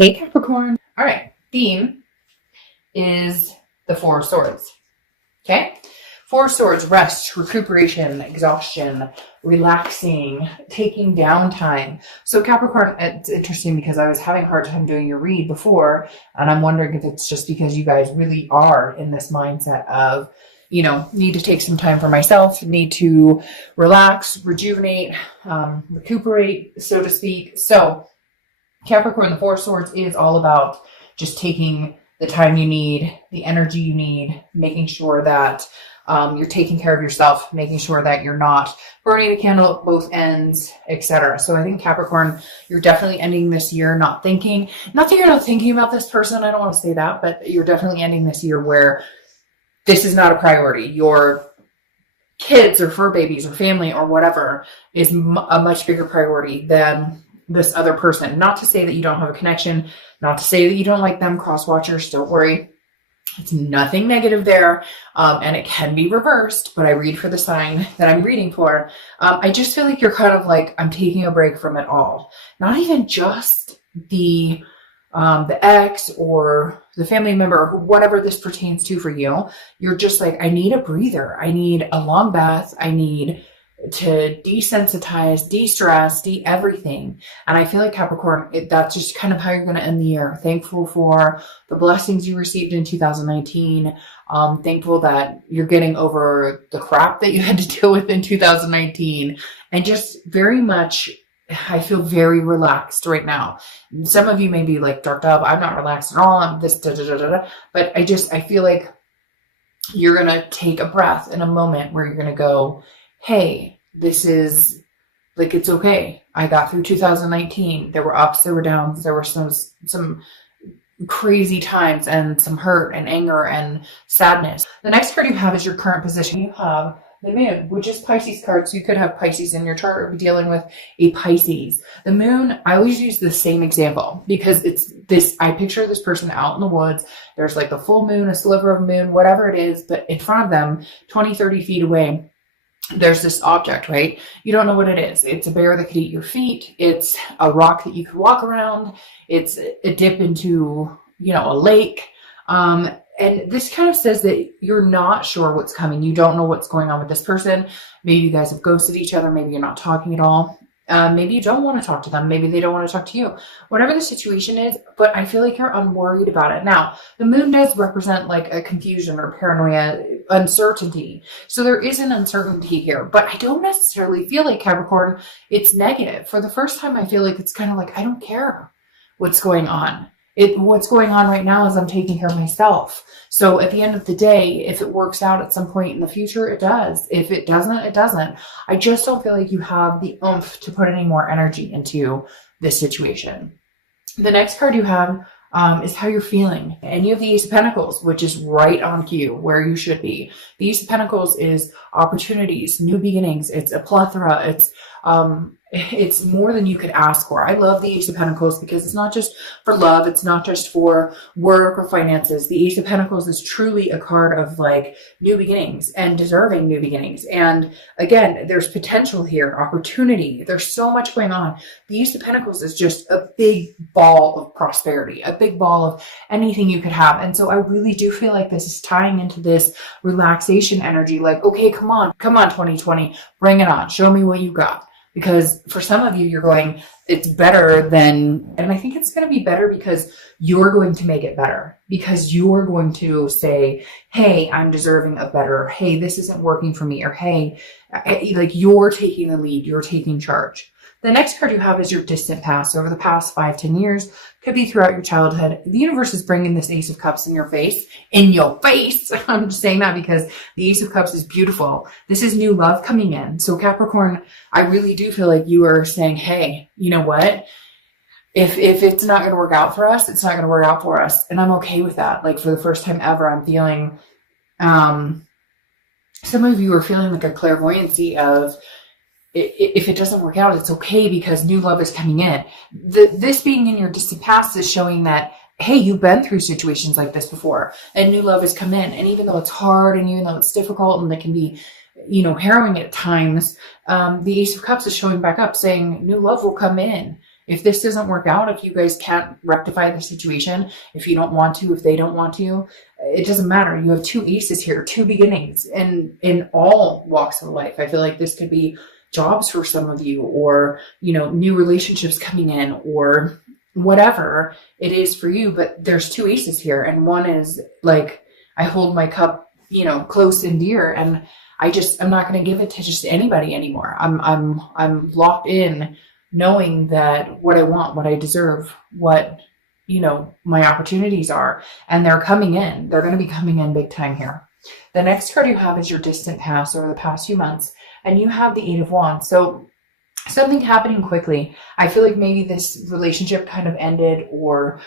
Hey Capricorn. All right, theme is the Four of Swords. Okay? Four of Swords, rest, recuperation, exhaustion, relaxing, taking downtime. So Capricorn, it's interesting because I was having a hard time doing your read before, and I'm wondering if it's just because you guys really are in this mindset of, you know, need to take some time for myself, need to relax, rejuvenate, recuperate, so to speak. So Capricorn, the Four of Swords is all about just taking the time you need, the energy you need, making sure that you're taking care of yourself, making sure that you're not burning the candle at both ends, etc. So I think Capricorn, you're definitely ending this year not that you're not thinking about this person, I don't want to say that, but you're definitely ending this year where this is not a priority. Your kids or fur babies or family or whatever is a much bigger priority than this other person. Not to say that you don't have a connection, not to say that you don't like them, cross watchers, don't worry. It's nothing negative there, and it can be reversed, but I read for the sign that I'm reading for. I just feel like you're kind of like, I'm taking a break from it all. Not even just the ex or the family member or whatever this pertains to for you. You're just like, I need a breather. I need a long bath. I need to desensitize, de-stress, everything. And I feel like Capricorn, that's just kind of how you're going to end the year. Thankful for the blessings you received in 2019. Thankful that you're getting over the crap that you had to deal with in 2019. And just very much, I feel very relaxed right now. Some of you may be like, darked up. I'm not relaxed at all. I'm this, But I feel like you're going to take a breath in a moment where you're going to go, hey, this is like, it's okay. I got through 2019. There were ups, there were downs, there were some crazy times and some hurt and anger and sadness. The next card you have is your current position. You have the moon, which is Pisces card. So you could have Pisces in your chart or be dealing with a Pisces. The moon, I always use the same example because it's this, I picture this person out in the woods. There's like the full moon, a sliver of moon, whatever it is, but in front of them, 20, 30 feet away, there's this object, right? You don't know what it is. It's a bear that could eat your feet. It's a rock that you could walk around. It's a dip into, a lake. And this kind of says that you're not sure what's coming. You don't know what's going on with this person. Maybe you guys have ghosted each other. Maybe you're not talking at all. Maybe you don't want to talk to them. Maybe they don't want to talk to you. Whatever the situation is, but I feel like you're unworried about it. Now, the moon does represent like a confusion or paranoia, uncertainty. So there is an uncertainty here, but I don't necessarily feel like, Capricorn, it's negative. For the first time, I feel like it's kind of like, I don't care what's going on. What's going on right now is I'm taking care of myself. So at the end of the day, if it works out at some point in the future, it does. If it doesn't, it doesn't. I just don't feel like you have the oomph to put any more energy into this situation. The next card you have is how you're feeling. And you have the Ace of Pentacles, which is right on cue, where you should be. The Ace of Pentacles is opportunities, new beginnings. It's a plethora. It's more than you could ask for. I love the Ace of Pentacles because it's not just for love. It's not just for work or finances. The Ace of Pentacles is truly a card of like new beginnings and deserving new beginnings. And again, there's potential here, opportunity. There's so much going on. The Ace of Pentacles is just a big ball of prosperity, a big ball of anything you could have. And so I really do feel like this is tying into this relaxation energy. Like, okay, come on, 2020, bring it on. Show me what you got. Because for some of you, you're going, it's better than, and I think it's going to be better because you're going to make it better. Because you're going to say, hey, I'm deserving of better. Hey, this isn't working for me. Or hey, like you're taking the lead, you're taking charge. The next card you have is your distant past. Over the past 5-10 years, could be throughout your childhood. The universe is bringing this Ace of Cups in your face. I'm just saying that because the Ace of Cups is beautiful. This is new love coming in. So Capricorn, I really do feel like you are saying, hey, you know what? If it's not going to work out for us, it's not going to work out for us. And I'm okay with that. Like for the first time ever, I'm feeling, some of you are feeling like a clairvoyancy of, if it doesn't work out, it's okay because new love is coming in. This being in your distant past is showing that, hey, you've been through situations like this before and new love has come in. And even though it's hard and even though it's difficult and it can be, harrowing at times, the Ace of Cups is showing back up saying new love will come in. if this doesn't work out, if you guys can't rectify the situation, if you don't want to, if they don't want to, it doesn't matter. You have two aces here, two beginnings in all walks of life. I feel like this could be jobs for some of you, or, you know, new relationships coming in, or whatever it is for you. But there's two aces here. And one is like, I hold my cup, you know, close and dear, and I'm not going to give it to just anybody anymore. I'm locked in, knowing that what I want, what I deserve, what, you know, my opportunities are, and they're coming in. They're going to be coming in big time here. The next card you have is your distant past, or the past few months, and you have the Eight of Wands. So something happening quickly. I feel like maybe this relationship kind of ended, or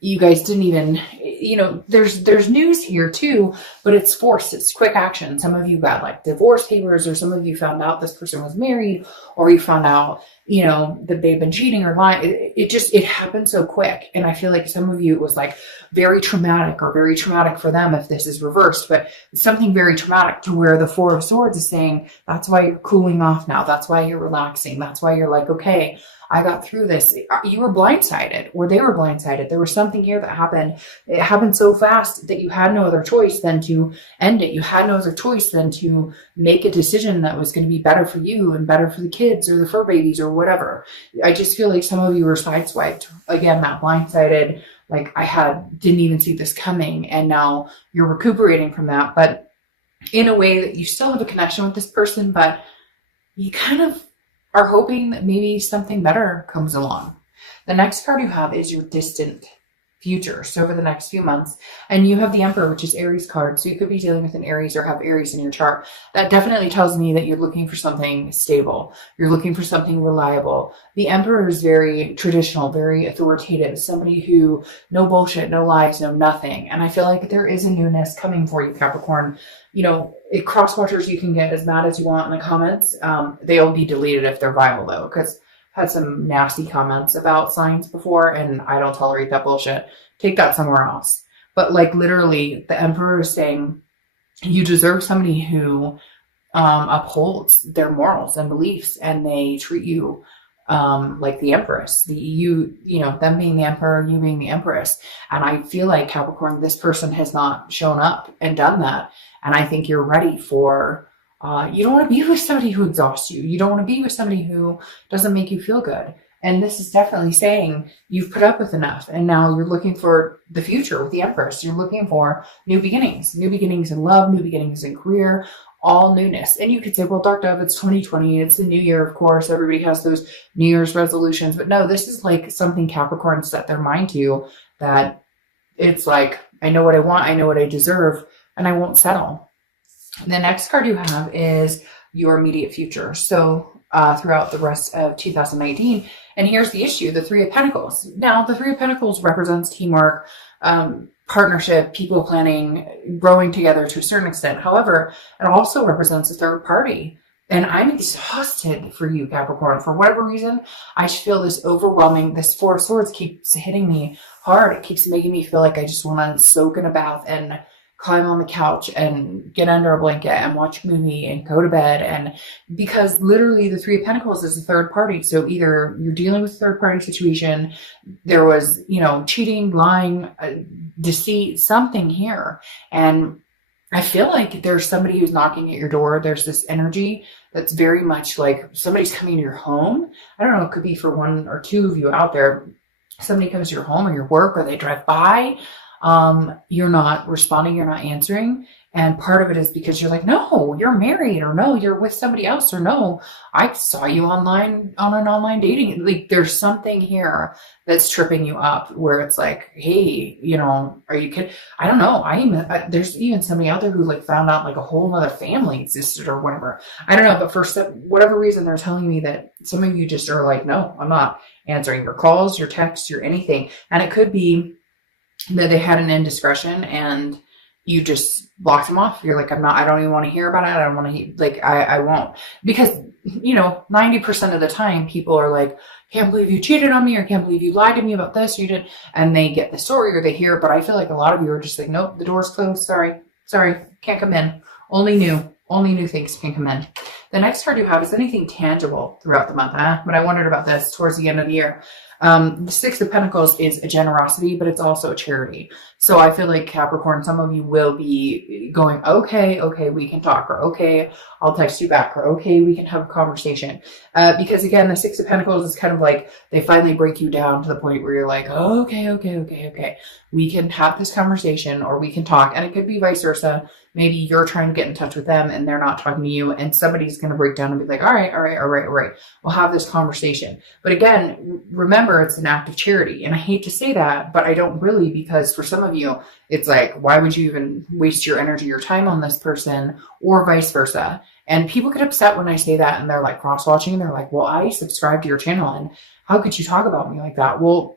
you guys didn't even, you know, there's news here too, but it's forced. It's quick action. Some of you got like divorce papers, or some of you found out this person was married, or you found out, you know, that they've been cheating or lying. It happened so quick. And I feel like some of you, it was like very traumatic, or very traumatic for them if this is reversed, but something very traumatic, to where the Four of Swords is saying, that's why you're cooling off now. That's why you're relaxing. That's why you're like, okay, I got through this. You were blindsided, or they were blindsided. There was something here that happened. It happened so fast that you had no other choice than to end it. You had no other choice than to make a decision that was going to be better for you and better for the kids, or the fur babies, or whatever. I just feel like some of you were sideswiped. Again, that blindsided, like didn't even see this coming, and now you're recuperating from that, but in a way that you still have a connection with this person, but you kind of are hoping that maybe something better comes along. The next card you have is your distant future. So over the next few months, and you have the Emperor, which is Aries card. So you could be dealing with an Aries, or have Aries in your chart. That definitely tells me that you're looking for something stable. You're looking for something reliable. The Emperor is very traditional, very authoritative, somebody who, no bullshit, no lies, no nothing. And I feel like there is a newness coming for you, Capricorn. You know, cross watchers, you can get as mad as you want in the comments. They'll be deleted if they're vile though, because had some nasty comments about signs before, and I don't tolerate that bullshit. Take that somewhere else. But like literally, the Emperor is saying you deserve somebody who upholds their morals and beliefs, and they treat you like the Empress. You know, them being the Emperor, you being the Empress. And I feel like, Capricorn, this person has not shown up and done that. And I think you're ready for, you don't want to be with somebody who exhausts you. You don't want to be with somebody who doesn't make you feel good. And this is definitely saying you've put up with enough, and now you're looking for the future with the Empress. You're looking for new beginnings in love, new beginnings in career, all newness. And you could say, well, Dark Dove, it's 2020. It's the new year, of course. Everybody has those New Year's resolutions. But no, this is like something Capricorn set their mind to, that it's like, I know what I want. I know what I deserve, and I won't settle. The next card you have is your immediate future. So throughout the rest of 2019. And here's the issue, the Three of Pentacles. Now, the Three of Pentacles represents teamwork, partnership, people planning, growing together to a certain extent. However, it also represents a third party. And I'm exhausted for you, Capricorn. For whatever reason, I just feel this overwhelming, this Four of Swords keeps hitting me hard. It keeps making me feel like I just want to soak in a bath and climb on the couch and get under a blanket and watch a movie and go to bed. And because literally the Three of Pentacles is a third party. So either you're dealing with a third party situation, there was, you know, cheating, lying, deceit, something here. And I feel like there's somebody who's knocking at your door. There's this energy that's very much like somebody's coming to your home. I don't know, it could be for one or two of you out there. Somebody comes to your home or your work, or they drive by. You're not responding, you're not answering. And part of it is because you're like, no, you're married, or no, you're with somebody else, or no, I saw you online on an online dating. Like there's something here that's tripping you up, where it's like, hey, you know, are you kidding? I don't know. There's even somebody out there who like found out like a whole other family existed or whatever. I don't know. But for whatever reason, they're telling me that some of you just are like, no, I'm not answering your calls, your texts, your anything. And it could be that they had an indiscretion and you just blocked them off. You're like, I don't even want to hear about it. I don't want to, like, I won't. Because, you know, 90% of the time people are like, can't believe you cheated on me, or can't believe you lied to me about this, you did. And they get the story or they hear it. But I feel like a lot of you are just like, nope, the door's closed. Sorry, can't come in. Only new only new things can come in. The next card you have is anything tangible throughout the month. But I wondered about this towards the end of the year. The Six of Pentacles is a generosity, but it's also a charity. So I feel like Capricorn, some of you will be going, okay, we can talk, or okay, I'll text you back, or okay, we can have a conversation. Because again, the Six of Pentacles is kind of like, they finally break you down to the point where you're like, oh, okay. We can have this conversation, or we can talk. And it could be vice versa. Maybe you're trying to get in touch with them and they're not talking to you, and somebody's going to break down and be like, all right. We'll have this conversation. But again, remember, it's an act of charity. And I hate to say that, but I don't really, because for some of you, it's like, why would you even waste your energy, your time on this person, or vice versa? And people get upset when I say that, and they're like cross-watching, and they're like, well, I subscribe to your channel, and how could you talk about me like that? Well,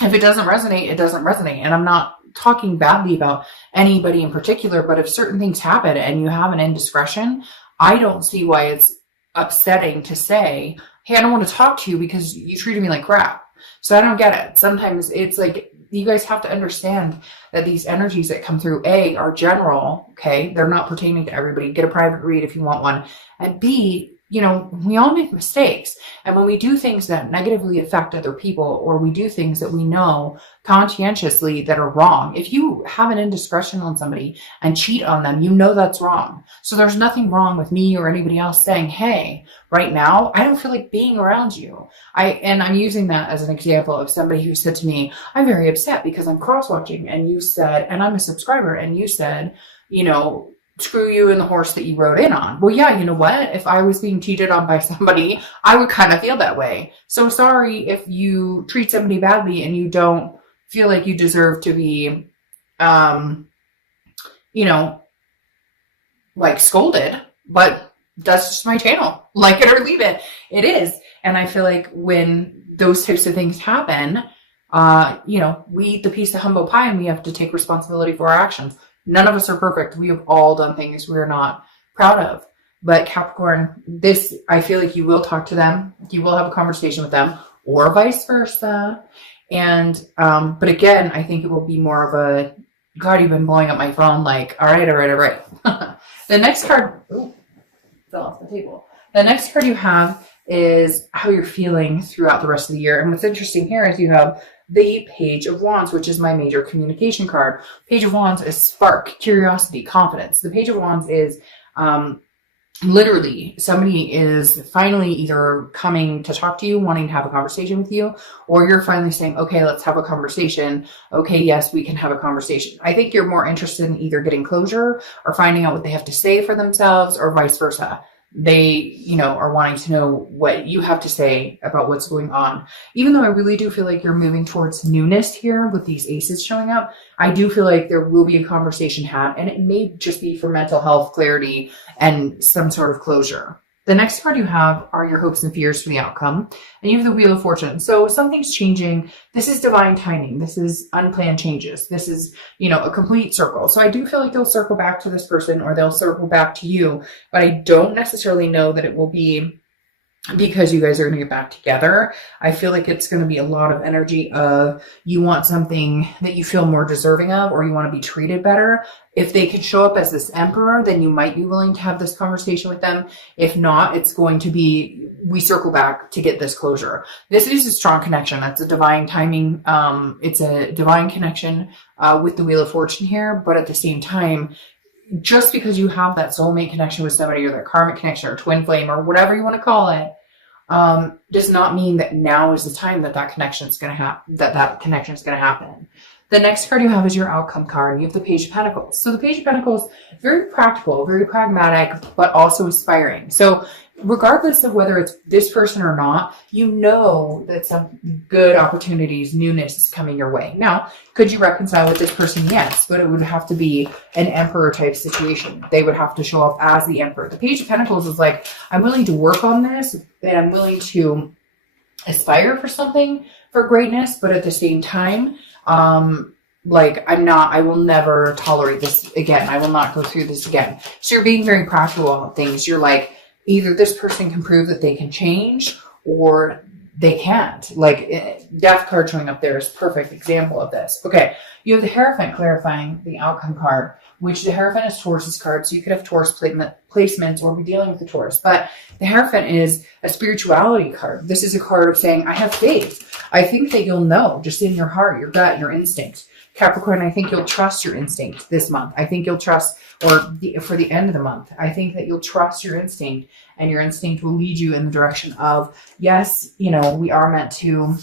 if it doesn't resonate, it doesn't resonate. And I'm not talking badly about anybody in particular, but if certain things happen and you have an indiscretion, I don't see why it's upsetting to say, hey, I don't want to talk to you because you treated me like crap. So I don't get it. Sometimes it's like, you guys have to understand that these energies that come through, A, are general, okay? They're not pertaining to everybody. Get a private read if you want one. And B, you know, we all make mistakes. And when we do things that negatively affect other people, or we do things that we know conscientiously that are wrong, if you have an indiscretion on somebody and cheat on them, you know that's wrong. So there's nothing wrong with me or anybody else saying, hey, right now, I don't feel like being around you. And I'm using that as an example of somebody who said to me, I'm very upset because I'm cross-watching, and you said, and I'm a subscriber, and you said, you know, screw you and the horse that you rode in on. Well, yeah, you know what? If I was being cheated on by somebody, I would kind of feel that way. So sorry if you treat somebody badly and you don't feel like you deserve to be, you know, like scolded, but that's just my channel. Like it or leave it. It is. And I feel like when those types of things happen, you know, we eat the piece of humble pie, and we have to take responsibility for our actions. None of us are perfect. We have all done things we're not proud of. But Capricorn, this, I feel like you will talk to them. You will have a conversation with them, or vice versa. And, but again, I think it will be more of a, God, you've been blowing up my phone. Like, all right. The next card, ooh, fell off the table. The next card you have is how you're feeling throughout the rest of the year. And what's interesting here is you have the Page of Wands, which is my major communication card. Page of Wands is spark, curiosity, confidence. The Page of Wands is literally somebody is finally either coming to talk to you, wanting to have a conversation with you, or you're finally saying, okay, let's have a conversation. Okay, yes, we can have a conversation. I think you're more interested in either getting closure or finding out what they have to say for themselves, or vice versa. They, you know, are wanting to know what you have to say about what's going on. Even though I really do feel like you're moving towards newness here with these aces showing up, I do feel like there will be a conversation had, and it may just be for mental health, clarity, and some sort of closure. The next card you have are your hopes and fears for the outcome. And you have the Wheel of Fortune. So something's changing. This is divine timing. This is unplanned changes. This is, you know, a complete circle. So I do feel like they'll circle back to this person, or they'll circle back to you. But I don't necessarily know that it will be because you guys are going to get back together. I feel like it's going to be a lot of energy of you want something that you feel more deserving of, or you want to be treated better. If they could show up as this emperor, then you might be willing to have this conversation with them. If not, it's going to be, we circle back to get this closure. This is a strong connection. That's a divine timing. It's a divine connection with the Wheel of Fortune here. But at the same time, just because you have that soulmate connection with somebody, or that karmic connection, or twin flame, or whatever you want to call it, does not mean that now is the time that that connection is going to happen. That connection is going to happen. The next card you have is your outcome card. You have the Page of Pentacles. So the Page of Pentacles, very practical, very pragmatic, but also inspiring. So regardless of whether it's this person or not, you know that some good opportunities, newness is coming your way. Now, could you reconcile with this person? Yes, but it would have to be an emperor type situation. They would have to show up as the emperor. The Page of Pentacles is like, I'm willing to work on this, and I'm willing to aspire for something, for greatness, but at the same time, like I will never tolerate this again. I will not go through this again. So you're being very practical on things. You're like, either this person can prove that they can change, or they can't. Like Death card showing up there is a perfect example of this. Okay, you have the Hierophant clarifying the outcome card, which the Hierophant is Taurus's card. So you could have Taurus placements or be dealing with the Taurus. But the Hierophant is a spirituality card. This is a card of saying, I have faith. I think that you'll know just in your heart, your gut, your instinct. Capricorn, I think you'll trust your instinct this month. I think you'll trust, for the end of the month, I think that you'll trust your instinct, and your instinct will lead you in the direction of, yes, you know, we are meant to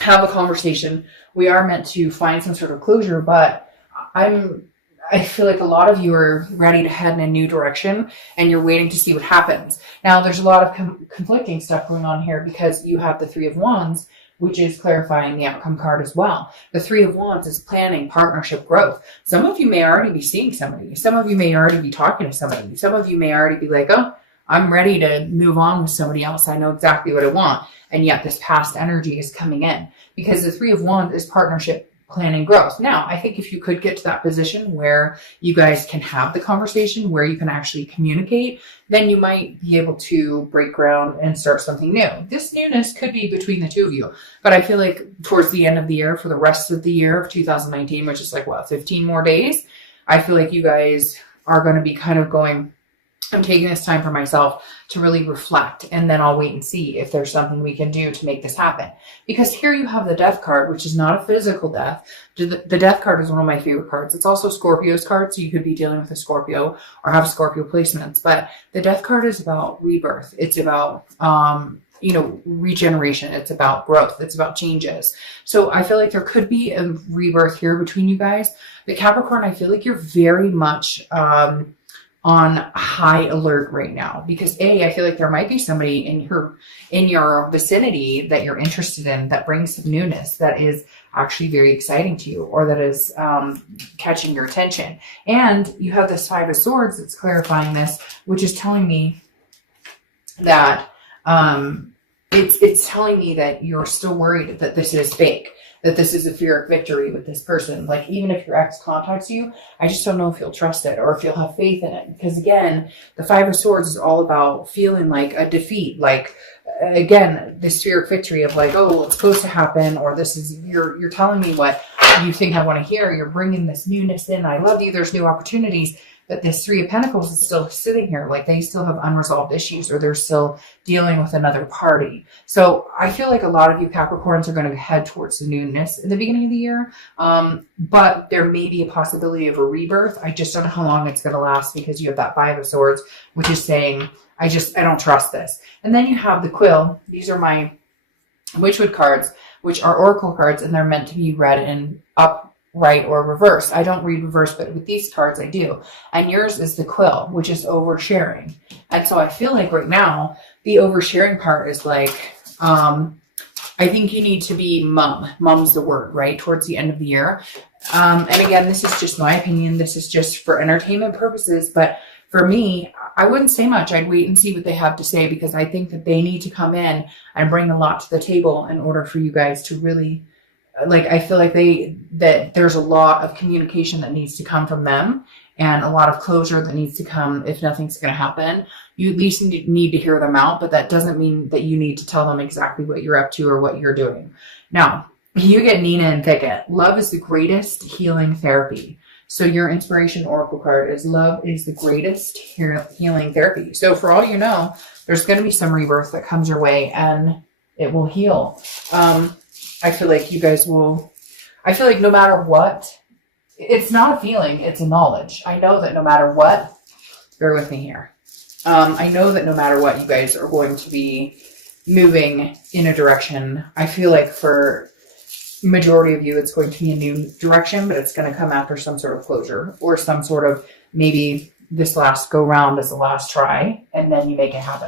have a conversation. We are meant to find some sort of closure, but I feel like a lot of you are ready to head in a new direction, and you're waiting to see what happens. Now, there's a lot of conflicting stuff going on here, because you have the Three of Wands, which is clarifying the outcome card as well. The Three of Wands is planning, partnership, growth. Some of you may already be seeing somebody. Some of you may already be talking to somebody. Some of you may already be like, oh, I'm ready to move on with somebody else. I know exactly what I want. And yet this past energy is coming in, because the Three of Wands is partnership, planning, growth. Now, I think if you could get to that position where you guys can have the conversation, where you can actually communicate, then you might be able to break ground and start something new. This newness could be between the two of you, but I feel like towards the end of the year, for the rest of the year of 2019, which is like, what, 15 more days, I feel like you guys are going to be kind of going, I'm taking this time for myself to really reflect, and then I'll wait and see if there's something we can do to make this happen. Because here you have the Death card, which is not a physical death. The Death card is one of my favorite cards. It's also Scorpio's card, so you could be dealing with a Scorpio or have Scorpio placements. But the Death card is about rebirth. It's about, you know, regeneration. It's about growth. It's about changes. So I feel like there could be a rebirth here between you guys. The Capricorn, I feel like you're very much on high alert right now, because I feel like there might be somebody in your vicinity that you're interested in, that brings some newness, that is actually very exciting to you, or that is catching your attention. And you have this Five of Swords that's clarifying this, which is telling me that it's telling me that you're still worried that this is fake, that this is a Pyrrhic victory with this person. Like, even if your ex contacts you, I just don't know if you'll trust it or if you'll have faith in it. Because again, the Five of Swords is all about feeling like a defeat. Like, again, this Pyrrhic victory of like, oh, well, it's supposed to happen, or this is, you're telling me what you think I want to hear. You're bringing this newness in. I love you. There's new opportunities. But this Three of Pentacles is still sitting here. Like, they still have unresolved issues, or they're still dealing with another party. So I feel like a lot of you Capricorns are going to head towards the newness in the beginning of the year. But there may be a possibility of a rebirth. I just don't know how long it's going to last, because you have that Five of Swords, which is saying, I don't trust this. And then you have the Quill. These are my Witchwood cards, which are oracle cards, and they're meant to be read in upright or reverse. I don't read reverse, but with these cards I do. And yours is the Quill, which is oversharing. And so I feel like right now the oversharing part is like, I think you need to be mum. Mum's the word, right? Towards the end of the year. And again, this is just my opinion. This is just for entertainment purposes. But for me, I wouldn't say much. I'd wait and see what they have to say, because I think that they need to come in and bring a lot to the table in order for you guys to really, like, I feel like that there's a lot of communication that needs to come from them, and a lot of closure that needs to come if nothing's going to happen. You at least need to hear them out, but that doesn't mean that you need to tell them exactly what you're up to or what you're doing. Now, you get Nina and Thicket. Love is the greatest healing therapy. So your inspiration oracle card is love is the greatest healing therapy. So for all you know, there's going to be some rebirth that comes your way, and it will heal. I feel like you guys will, I feel like no matter what, it's not a feeling, it's a knowledge. I know that no matter what, bear with me here. I know that no matter what, you guys are going to be moving in a direction. I feel like for majority of you, it's going to be a new direction, but it's going to come after some sort of closure, or some sort of, maybe this last go round is the last try, and then you make it happen.